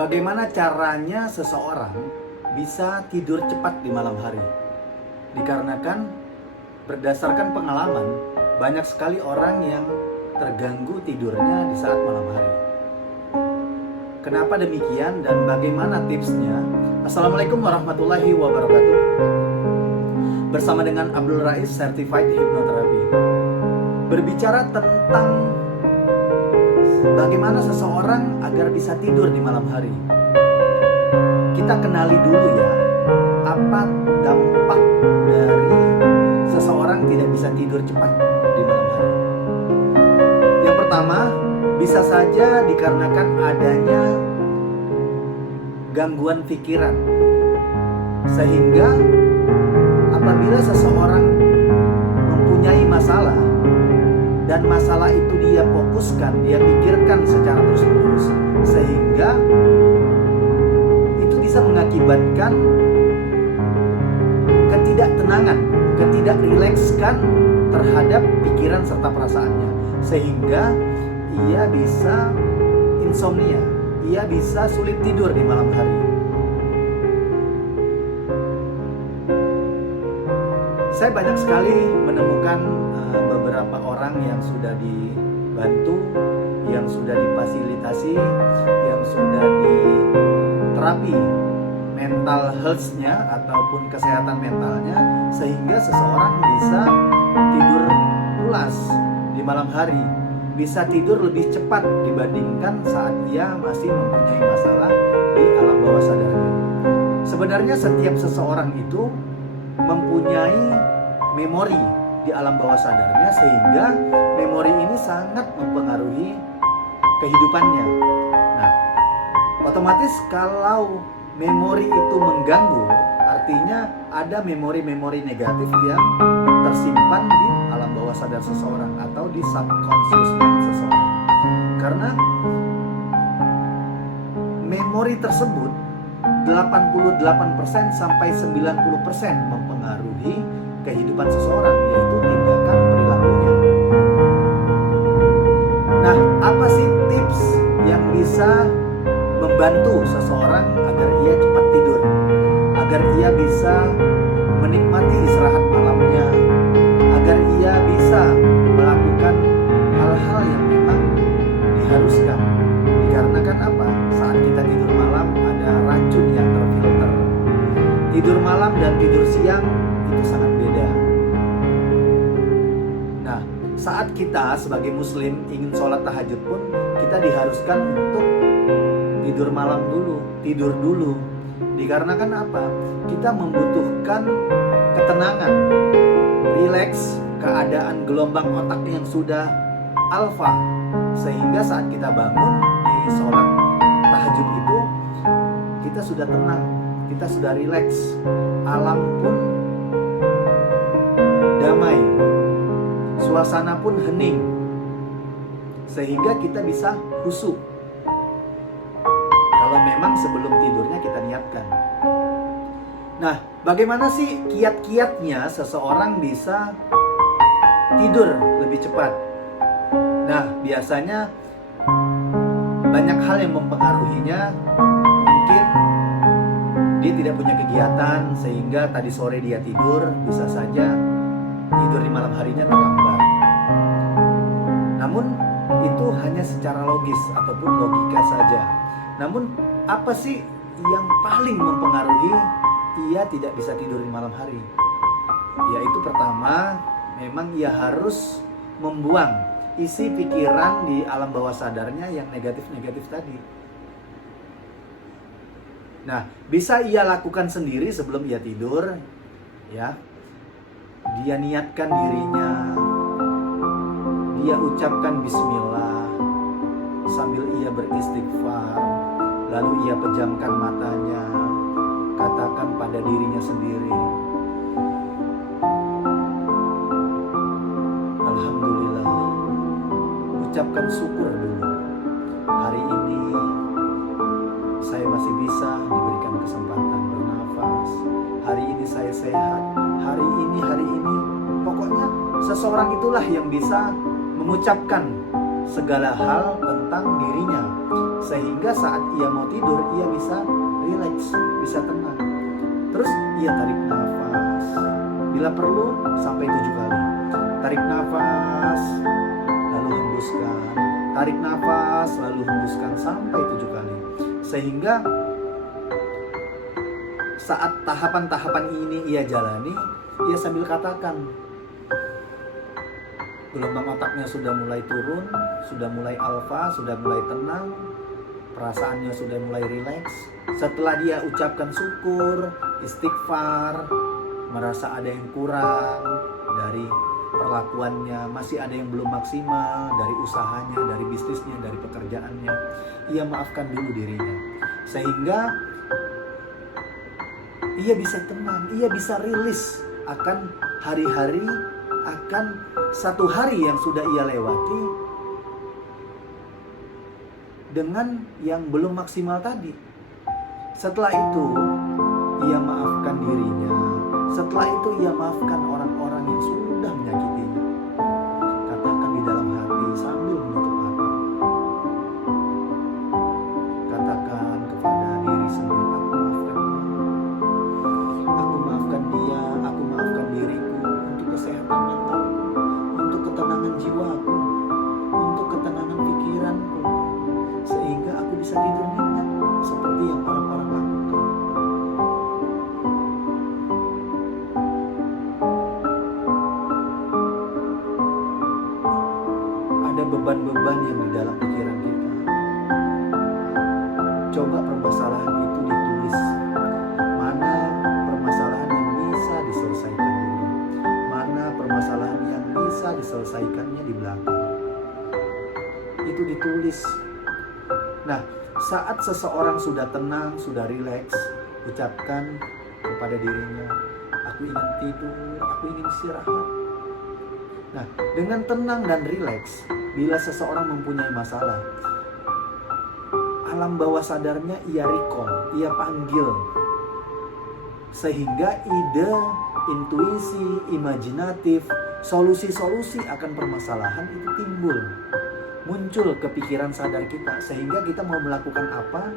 Bagaimana caranya seseorang bisa tidur cepat di malam hari? Dikarenakan berdasarkan pengalaman, banyak sekali orang yang terganggu tidurnya di saat malam hari. Kenapa demikian dan bagaimana tipsnya? Assalamualaikum warahmatullahi wabarakatuh. Bersama dengan Abdul Rais, Certified Hypnotherapy. Berbicara tentang bagaimana seseorang agar bisa tidur di malam hari. Kita kenali dulu ya, apa dampak dari seseorang tidak bisa tidur cepat di malam hari. Yang pertama, bisa saja dikarenakan adanya gangguan pikiran. Sehingga apabila seseorang mempunyai masalah dan masalah itu dia fokuskan, dia pikirkan secara terus-menerus, sehingga itu bisa mengakibatkan ketidaktenangan, ketidakrilekskan terhadap pikiran serta perasaannya, sehingga ia bisa insomnia, ia bisa sulit tidur di malam hari. Saya banyak sekali menemukan beberapa orang yang sudah dibantu, yang sudah difasilitasi, yang sudah diterapi mental health-nya ataupun kesehatan mentalnya, sehingga seseorang bisa tidur pulas di malam hari, bisa tidur lebih cepat dibandingkan saat ia masih mempunyai masalah di alam bawah sadarnya. Sebenarnya setiap seseorang itu mempunyai memori di alam bawah sadarnya, sehingga memori ini sangat mempengaruhi kehidupannya. Nah, otomatis kalau memori itu mengganggu, artinya ada memori-memori negatif yang tersimpan di alam bawah sadar seseorang atau di subconscious mind seseorang. Karena memori tersebut 88% sampai 90% mempengaruhi kehidupan seseorang, yaitu tindakan perilakunya. Nah, apa sih tips yang bisa membantu seseorang agar ia cepat tidur, agar ia bisa menikmati istirahat malamnya, agar ia bisa melakukan hal-hal yang memang diharuskan? Dikarenakan apa? Saat kita tidur malam ada racun yang terfilter. Tidur malam dan tidur siang itu sangat beda. Nah, saat kita sebagai muslim ingin sholat tahajud pun, kita diharuskan untuk tidur malam dulu, tidur dulu. Dikarenakan apa? Kita membutuhkan ketenangan, rileks, keadaan gelombang otak yang sudah alfa, sehingga saat kita bangun di sholat tahajud itu, kita sudah tenang, kita sudah rileks, alam pun damai, suasana pun hening, sehingga kita bisa khusyuk. Kalau memang sebelum tidurnya kita niatkan. Nah, bagaimana sih kiat-kiatnya seseorang bisa tidur lebih cepat? Nah, biasanya banyak hal yang mempengaruhinya. Mungkin dia tidak punya kegiatan sehingga tadi sore dia tidur, bisa saja tidur di malam harinya terlambat. Namun itu hanya secara logis ataupun logika saja. Namun apa sih yang paling mempengaruhi ia tidak bisa tidur di malam hari? Yaitu pertama, memang ia harus membuang isi pikiran di alam bawah sadarnya yang negatif-negatif tadi. Nah, bisa ia lakukan sendiri sebelum ia tidur, ya. Dia niatkan dirinya, dia ucapkan bismillah sambil ia beristighfar, lalu ia pejamkan matanya, katakan pada dirinya sendiri, alhamdulillah. Ucapkan syukur dulu. Hari ini saya masih bisa diberikan kesempatan bernafas. Hari ini saya sehat. Hari ini. Pokoknya seseorang itulah yang bisa mengucapkan segala hal tentang dirinya, sehingga saat ia mau tidur ia bisa rileks, bisa tenang. Terus ia tarik nafas, bila perlu sampai 7 kali. Tarik nafas, lalu hembuskan. Tarik nafas, lalu hembuskan sampai 7 kali. Sehingga saat tahapan-tahapan ini ia jalani, ia sambil katakan, gelombang otaknya sudah mulai turun, sudah mulai alfa, sudah mulai tenang, perasaannya sudah mulai rileks. Setelah dia ucapkan syukur, istighfar, merasa ada yang kurang dari perlakuannya, masih ada yang belum maksimal dari usahanya, dari bisnisnya, dari pekerjaannya, ia maafkan dulu dirinya. Sehingga ia bisa tenang, ia bisa rilis akan hari-hari, akan satu hari yang sudah ia lewati dengan yang belum maksimal tadi. Setelah itu ia maafkan dirinya. Setelah itu ia maafkan orang-orang yang sudah menyakitinya. Katakan di dalam hati sambil menutup mata. Katakan kepada diri sendiri, aku maafkan dia, aku maafkan diriku untuk kesehatan mentalku, untuk ketenangan jiwaku, untuk ketenangan pikiranku, sehingga aku bisa tidur nyenyak seperti yang orang-orang lakukan. Ada beban-beban yang di dalam pikiran kita. Coba permasalahan itu ditulis. Mana permasalahan yang bisa diselesaikan dulu, mana permasalahan yang bisa diselesaikannya di belakang. Itu ditulis. Nah, saat seseorang sudah tenang, sudah rileks, ucapkan kepada dirinya, aku ingin tidur, aku ingin istirahat. Nah, dengan tenang dan rileks, bila seseorang mempunyai masalah, alam bawah sadarnya ia recall, ia panggil, sehingga ide, intuisi, imajinatif, solusi-solusi akan permasalahan itu timbul, muncul ke pikiran sadar kita, sehingga kita mau melakukan apa,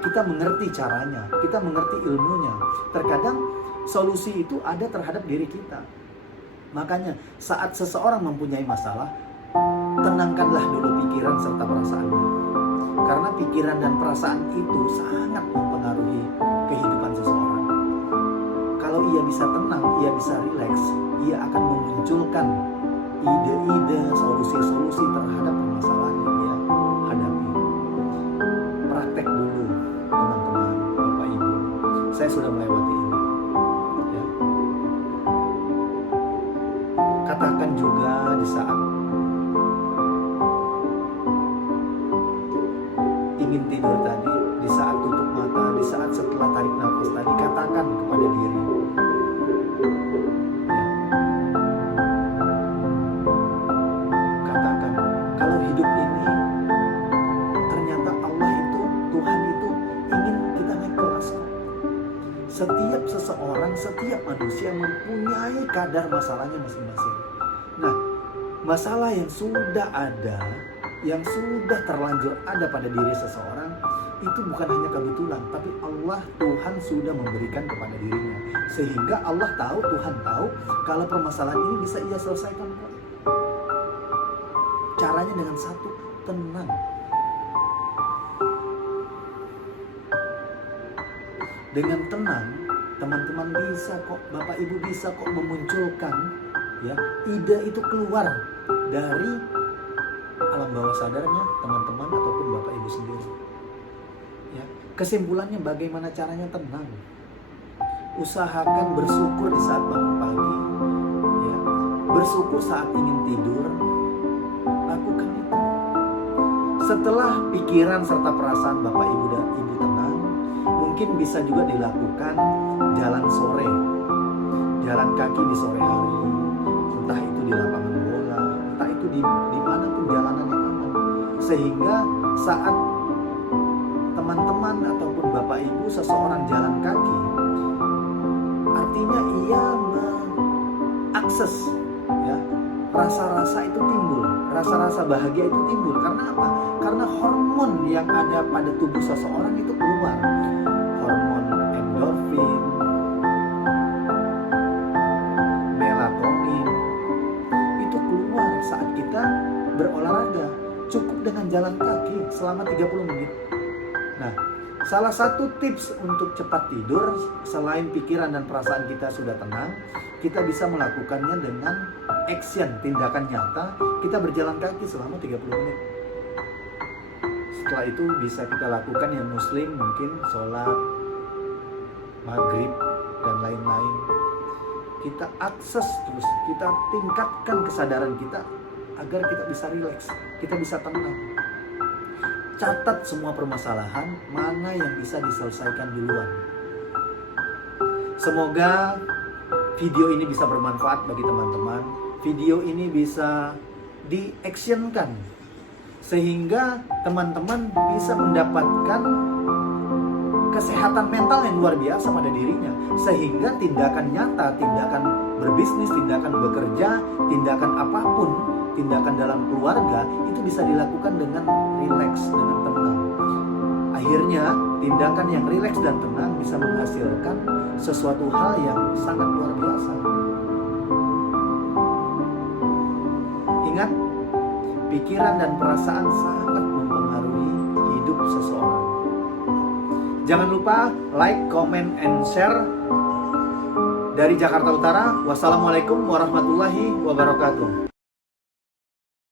kita mengerti caranya, kita mengerti ilmunya. Terkadang solusi itu ada terhadap diri kita. Makanya saat seseorang mempunyai masalah, tenangkanlah dulu pikiran serta perasaannya. Karena pikiran dan perasaan itu sangat mempengaruhi kehidupan seseorang. Kalau ia bisa tenang, ia bisa rileks, ia akan memunculkan ide-ide, solusi-solusi terhadap permasalahan yang ia hadapi. Praktek dulu, teman-teman, Bapak Ibu. Saya sudah melewati ini. Ya. Katakan juga di saat ingin tidur tadi, di saat tutup mata, di saat setelah tarik nafas tadi, katakan kepada diri, katakan, kalau hidup ini ternyata Allah itu, Tuhan itu ingin kita naik kelas. Setiap seseorang, setiap manusia mempunyai kadar masalahnya masing-masing. Nah, masalah yang sudah ada, yang sudah terlanjur ada pada diri seseorang, itu bukan hanya kebetulan, tapi Allah, Tuhan sudah memberikan kepada dirinya. Sehingga Allah tahu, Tuhan tahu, kalau permasalahan ini bisa ia selesaikan kok. Caranya dengan satu, tenang. Dengan tenang, teman-teman bisa kok, Bapak Ibu bisa kok memunculkan, ya, ide itu keluar dari alam bawah sadarnya teman-teman ataupun Bapak Ibu sendiri. Ya, kesimpulannya bagaimana caranya tenang? Usahakan bersyukur di saat bangun pagi. Ya, bersyukur saat ingin tidur. Lakukan itu. Setelah pikiran serta perasaan Bapak Ibu dan Ibu tenang, mungkin bisa juga dilakukan jalan sore, jalan kaki di sore hari, entah itu di lapangan bola, entah itu di manapun jalanan yang aman, sehingga saat teman-teman ataupun Bapak Ibu seseorang jalan kaki, artinya ia mengakses, ya, rasa-rasa itu timbul, rasa-rasa bahagia itu timbul. Karena apa? Karena hormon yang ada pada tubuh seseorang itu keluar. Hormon endorfin, melatonin, itu keluar saat kita berolahraga. Cukup dengan jalan kaki selama 30 menit. Nah, salah satu tips untuk cepat tidur, selain pikiran dan perasaan kita sudah tenang, kita bisa melakukannya dengan action, tindakan nyata. Kita berjalan kaki selama 30 menit. Setelah itu bisa kita lakukan yang muslim, mungkin sholat, maghrib, dan lain-lain. Kita akses terus, kita tingkatkan kesadaran kita agar kita bisa rileks, kita bisa tenang. Catat semua permasalahan, mana yang bisa diselesaikan duluan. Semoga video ini bisa bermanfaat bagi teman-teman. Video ini bisa di-actionkan sehingga teman-teman bisa mendapatkan kesehatan mental yang luar biasa pada dirinya, sehingga tindakan nyata, tindakan berbisnis, tindakan bekerja, tindakan apapun, tindakan dalam keluarga itu bisa dilakukan dengan rileks, dengan tenang. Akhirnya tindakan yang rileks dan tenang bisa menghasilkan sesuatu hal yang sangat luar biasa. Ingat, pikiran dan perasaan sangat mempengaruhi hidup seseorang. Jangan lupa like, comment, and share. Dari Jakarta Utara, wassalamualaikum warahmatullahi wabarakatuh.